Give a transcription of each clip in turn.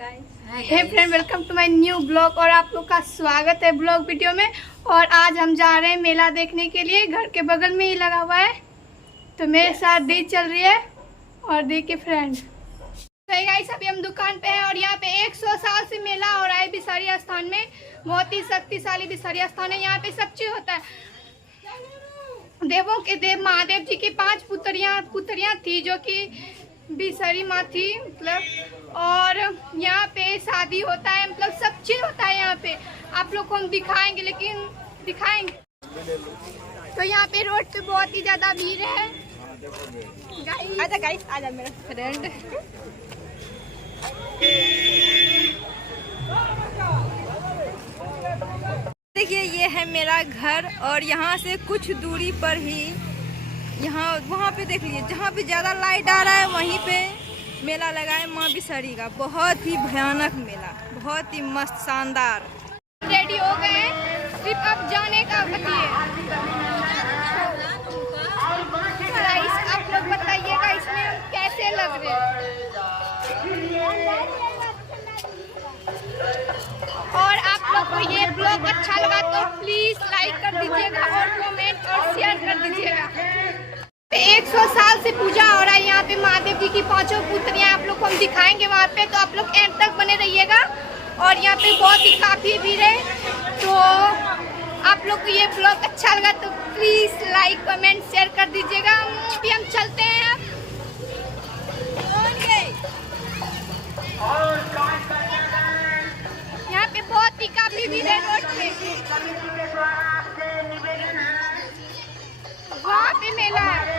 Hey friend, welcome to my new blog. और आप लोग का स्वागत है ब्लॉग वीडियो में। और आज हम जा रहे हैं मेला देखने के लिए। घर के बगल में ही लगा हुआ है, तो मेरे साथ दी चल रही है और दी के फ्रेंड। तो गाइस, अभी हम दुकान पे हैं और यहाँ पे 100 साल से मेला हो रहा है बिसरिया स्थान में। बहुत ही शक्तिशाली बिसरिया स्थान है। यहाँ पे सब चीज होता है। देवों के देव महादेव जी की 5 पुत्रियां थी, जो कि बिसरी माँ थी मतलब। और यहाँ पे शादी होता है, मतलब सब चीज होता है यहाँ पे। आप लोग को हम दिखाएंगे, तो यहाँ पे रोड पे बहुत ही ज्यादा भीड़ है। गाइस आजा मेरा फ्रेंड। देखिए, ये है मेरा घर और यहाँ से कुछ दूरी पर ही वहाँ पे देख लीजिए, जहाँ पे ज्यादा लाइट आ रहा है वहीं पे मेला लगा है माँ बिसरी का। बहुत ही भयानक मेला, बहुत ही मस्त शानदार। रेडी हो गए ट्रिप अब जाने का। आप लोग बताइएगा इसमें हम कैसे लग रहे हैं। और आप लोग को ये ब्लॉग अच्छा लगा तो प्लीज लाइक कर दीजिएगा और कमेंट और शेयर कर दीजिएगा। 100 साल से पूजा हो रहा है यहाँ पे। महादेव जी की 5 पुत्रियां आप लोग को हम दिखाएंगे वहाँ पे, तो आप लोग एंड तक बने रहिएगा। और यहाँ पे बहुत ही काफी भीड़ है। तो आप लोग को ये ब्लॉग अच्छा लगा तो प्लीज लाइक कमेंट शेयर कर दीजिएगा। अभी हम चलते हैं अब। यहाँ पे बहुत ही काफी भीड़ है रोड पे। वहाँ पे मेला है।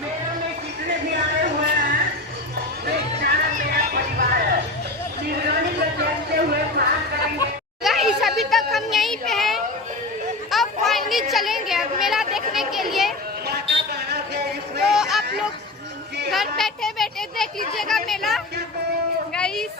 मेले में कितने भी आए हुए हैं, बेचारा मेरा परिवार है। निगरानी को देखते हुए बात करेंगे। गाइस, अभी तक हम यहीं पे हैं। अब फाइनली चलेंगे अब मेला देखने के लिए। तो आप लोग घर बैठे बैठे देख लीजिएगा मेला। गाइस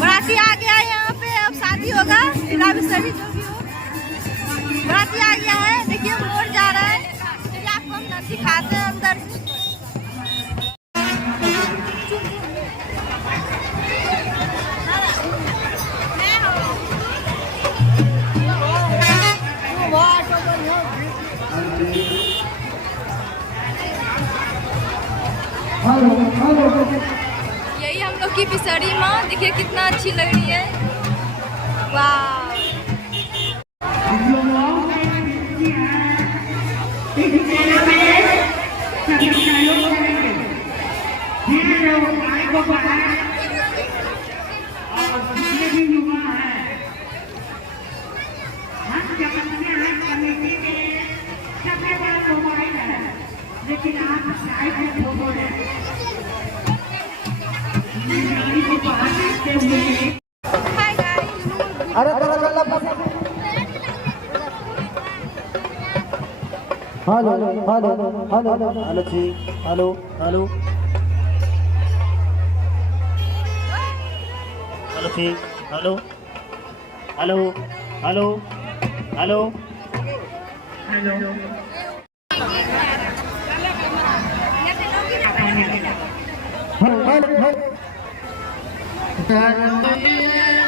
बराती आ गया है यहाँ पे। अब शादी होगा, सभी जो भी हो। बराती आ गया है। देखिए मोड़ जा रहा है। आपको हम दिखाते हैं अंदर। यही हम लोग की बिसरी माँ। देखिए कितना अच्छी लग रही है। वाह, लेकिन आप अरे हेलो हेलो हेलो हेलो जी, हेलो हेलो हेलो जी, hello hello hello hello hello.